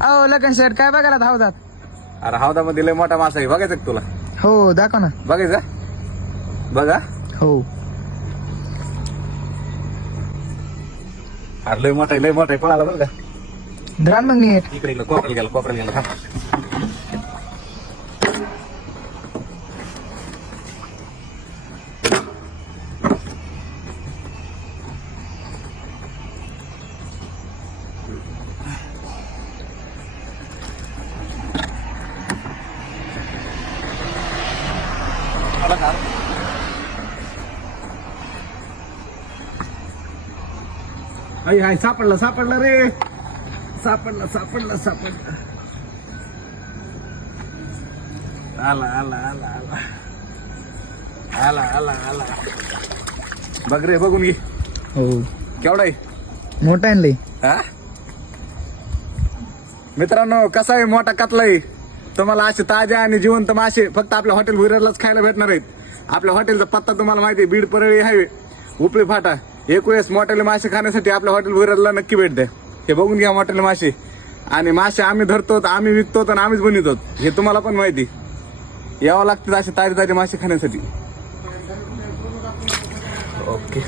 अहो लखन शेठ काय बघायला धावतात? अरे हौदामध्ये लय मोठा मासा आहे, बघायचं का तुला? हो दाखव ना. बघायचा? बघा. हो अरे लय मोठा आहे, लय मोठा आहे, पळाला बरं का. धरा मग नीट. इकडे इकडे कोपऱ्याला गेला थांब. आला का? आई हाय, सापडला रे, सापडला. आला. बघ रे, बघून घे. हो केवढा आहे? मोठा आहे लय. हा मित्रांनो, कसा आहे मोठा कतला आहे. तुम्हाला असे ताजे आणि जिवंत मासे फक्त आपल्या हॉटेल भुईरलाच खायला भेटणार आहेत. आपल्या हॉटेलचा पत्ता तुम्हाला माहिती आहे, बीड परळी हायवे, उपळी फाटा. एक वेळेस मोठ्याले मासे खाण्यासाठी आपल्या हॉटेल भुईरला नक्की भेट द्या. हे बघून घ्या मोठ्याले मासे. आणि मासे आम्ही धरतो, आम्ही विकतो आणि आम्हीच बनवतो, हे तुम्हाला पण माहिती. यावं लागतं असे ताजे मासे खाण्यासाठी. ओके.